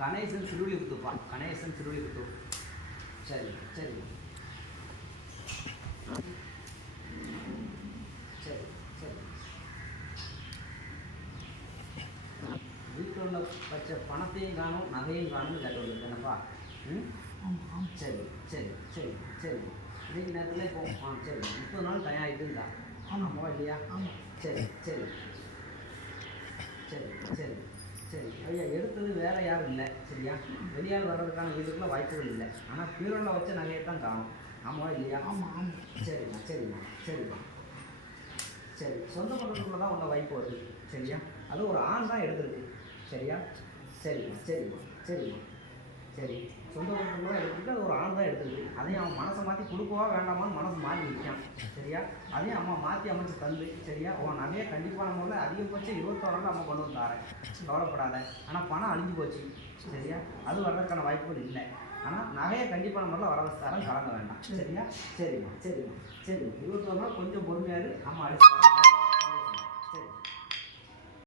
கணேசன் சிறுவிழிபுத்தூர்ப்பா, கணேசன் சிறுவிழிபுத்தூர். சரி சரி சரி சரி. வீட்டில் உள்ள வச்ச பணத்தையும் காணும் நகையும் காணும்னு கேட்டு என்னப்பா? சரி சரி சரி சரி. இன்னைக்கு நேரத்தில் இப்போ சரி 30 நாள் தயாரிட்டு இருந்தா ஆமாவா இல்லையா? சரி சரி சரி சரி சரி. ஐயா எடுத்தது வேறு யாரும் இல்லை சரியா? வெளியால் வர்றதுக்கான வீட்டுக்குள்ள வாய்ப்புகள் இல்லை. ஆனால் பீரோவில் வச்ச நகையை தான் காணும் ஆமாவா இல்லையா? சரிம்மா சரிம்மா சரிம்மா சரி. சொந்த பந்தத்துக்குள்ள தான் உள்ள வாய்ப்பு வருது சரியா? அது ஒரு ஆண் தான் எடுத்துருக்கு சரியா? சரிம்மா சரிம்மா சரிம்மா சரி. சொந்த பந்தத்துக்குள்ள எடுத்துருக்கு, அது ஒரு ஆண் தான் எடுத்துருக்கு. அதையும் அவன் மனசை மாற்றி கொடுக்கவா வேண்டாமான்னு மனசு மாறி நிற்கான் சரியா? அதையும் அம்மா மாற்றி அமைச்சு தந்து சரியா? அவன் நகையை கண்டிப்பான முறையில் அதிகபட்சம் 21 நாள் அம்மா கொண்டு வந்தாரேன், கவலைப்படாத. ஆனால் பணம் அழிஞ்சு போச்சு சரியா? அது வர்றதுக்கான வாய்ப்புகள் இல்லை. ஆனால் நகையை கண்டிப்பான முறையில் வர வச்சு தரேன், கலங்க வேண்டாம் சரியா? சரிம்மா சரிம்மா சரிம்மா. 21 நாள் கொஞ்சம் பொறுமையாக அம்மா அடிச்சு